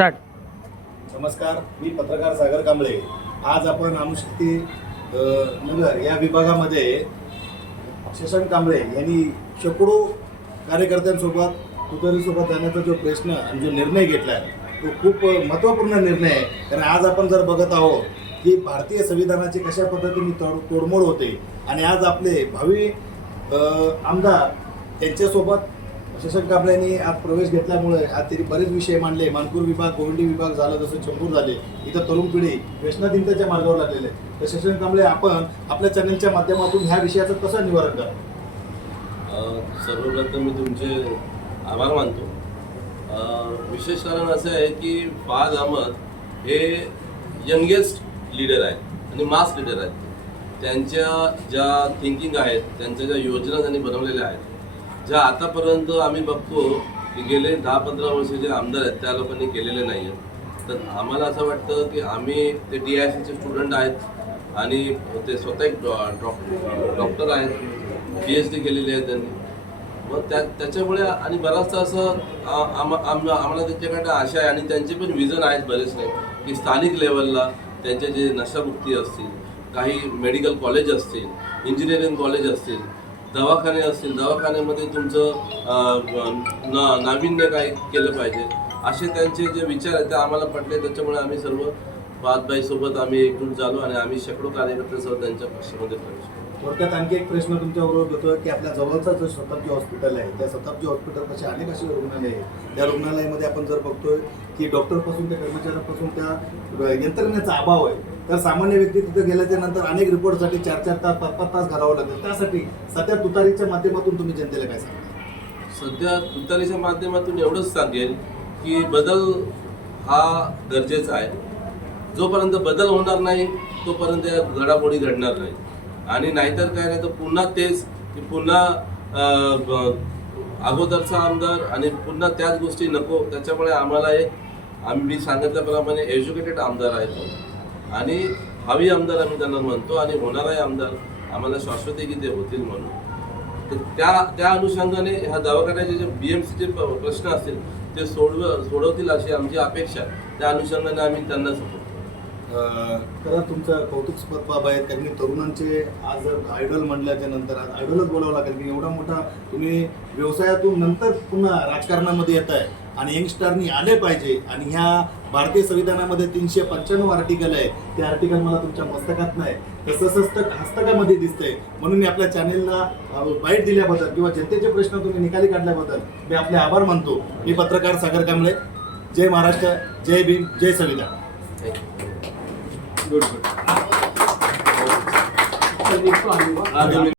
Start. नमस्कार मी पत्रकार सागर कांबळे. आज आपण अनुशक्ती नगर या विभागामध्ये शशांक कांबळे यांनी शेकडो कार्यकर्त्यांसोबत तुतारीसोबत जाण्याचा जो प्रश्न आणि जो निर्णय घेतला आहे तो खूप महत्त्वपूर्ण निर्णय आहे. कारण आज आपण जर बघत आहोत की भारतीय संविधानाची कशा पद्धतीने तोड तोडमोड होते आणि आज आपले भावी आमदार त्यांच्यासोबत शशक कांबळ्यांनी आज प्रवेश घेतल्यामुळे आज तरी बरेच विषय मांडले. मानपूर विभाग गोवंडी विभाग झालं जसं चंपूर झाले इथं तरुण पिढी व्यसनाधीनतेच्या मार्गावर लागलेले तर शशक कांबळे आपण आपल्या चॅनलच्या माध्यमातून ह्या विषयाचं कसं निवारण करा सर्वप्रथम मी तुमचे आभार मानतो. विशेष कारण असं आहे की फाज अहमद हे यंगेस्ट लीडर आहेत आणि मास लीडर आहेत. त्यांच्या ज्या थिंकिंग आहेत त्यांच्या ज्या योजना त्यांनी बनवलेल्या आहेत ज्या आतापर्यंत आम्ही बघतो की गेले दहा पंधरा वर्ष जे आमदार आहेत त्या लोकांनी केलेले नाही आहेत. तर आम्हाला असं वाटतं की आम्ही ते डी आय सीचे स्टुडंट आहेत आणि ते स्वतः एक डॉ डॉक्टर आहेत. पी एच डी केलेली आहे त्यांनी. मग त्या त्याच्यामुळे आणि बराचसा असं आ- आम- आम्हाला त्यांच्याकडे आशा आहे आणि त्यांचे पण विजन आहेत बरेचसे की स्थानिक लेवलला त्यांचे जे नशामुक्ती असतील काही मेडिकल कॉलेज असतील इंजिनिअरिंग कॉलेज असतील दवाखाने असतील दवाखान्यामध्ये तुमचं नाविन्य काही केलं पाहिजे? असे त्यांचे जे विचार आहेत ते आम्हाला पटले. त्याच्यामुळे आम्ही सर्व बादबाईसोबत आम्ही एकूण झालो आणि आम्ही शेकडो कार्यकर्त्यांसह त्यांच्या पक्षामध्ये प्रवेश केलो. थोडक्यात आणखी एक प्रश्न तुमच्याबरोबर होतो की आपल्या जवळचा जो शताब्दी हॉस्पिटल आहे त्या शताब्दी हॉस्पिटल अनेक असे रुग्णालय आहे? त्या रुग्णालयामध्ये आपण जर बघतोय की डॉक्टरपासून त्या कर्मचाऱ्यापासून त्या यंत्रणेचा अभाव आहे तर सामान्य व्यक्ती तिथे गेल्याच्यानंतर अनेक रिपोर्टसाठी चार चार तास पाच पाच तास घालावं लागतं त्यासाठी सध्या तुतारीच्या माध्यमातून तुम्ही जनतेला काय सांगता? सध्या तुतारीच्या माध्यमातून एवढंच सांगेल की बदल हा गरजेचा आहे. जोपर्यंत बदल होणार नाही तोपर्यंत या घडामोडी घडणार नाही. आणि नाहीतर काय नाही तर पुन्हा तेच की पुन्हा अगोदरचा आमदार आणि पुन्हा त्याच गोष्टी नको. त्याच्यामुळे आम्हाला एक आम्ही सांगितल्याप्रमाणे एज्युकेटेड आमदार आहेत आणि हवी आमदार आम्ही त्यांना म्हणतो आणि होणाराही आमदार आम्हाला शाश्वत आहे की ते होतील म्हणून. तर त्या त्या अनुषंगाने ह्या दवाखान्याचे जे बी एम सीचे प्रश्न असतील ते सोडव सोडवतील अशी आमची अपेक्षा त्या अनुषंगाने आम्ही त्यांना सपोर्ट खरं तुमचं कौतुकस्पद बाब आहे कारण की तरुणांचे आज जर म्हणल्याच्या नंतर आज आयडलच बोलावं लागेल. की एवढा मोठा तुम्ही व्यवसायातून नंतर पुन्हा राजकारणामध्ये येत आहे आणि यंगस्टारनी आले पाहिजे. आणि ह्या भारतीय संविधानामध्ये तीनशे पंच्याण्णव आर्टिकल आहे ते आर्टिकल मला तुमच्या मस्तकात नाही. तर सशस्त्र हस्तकामध्ये दिसतंय. म्हणून मी आपल्या चॅनेलला बाईट दिल्याबद्दल किंवा जनतेचे प्रश्न तुम्ही निकाली काढल्याबद्दल मी आपले आभार मानतो. मी पत्रकार सागर कांबळे. जय महाराष्ट्र. जय भीम. जय संविधान. Good good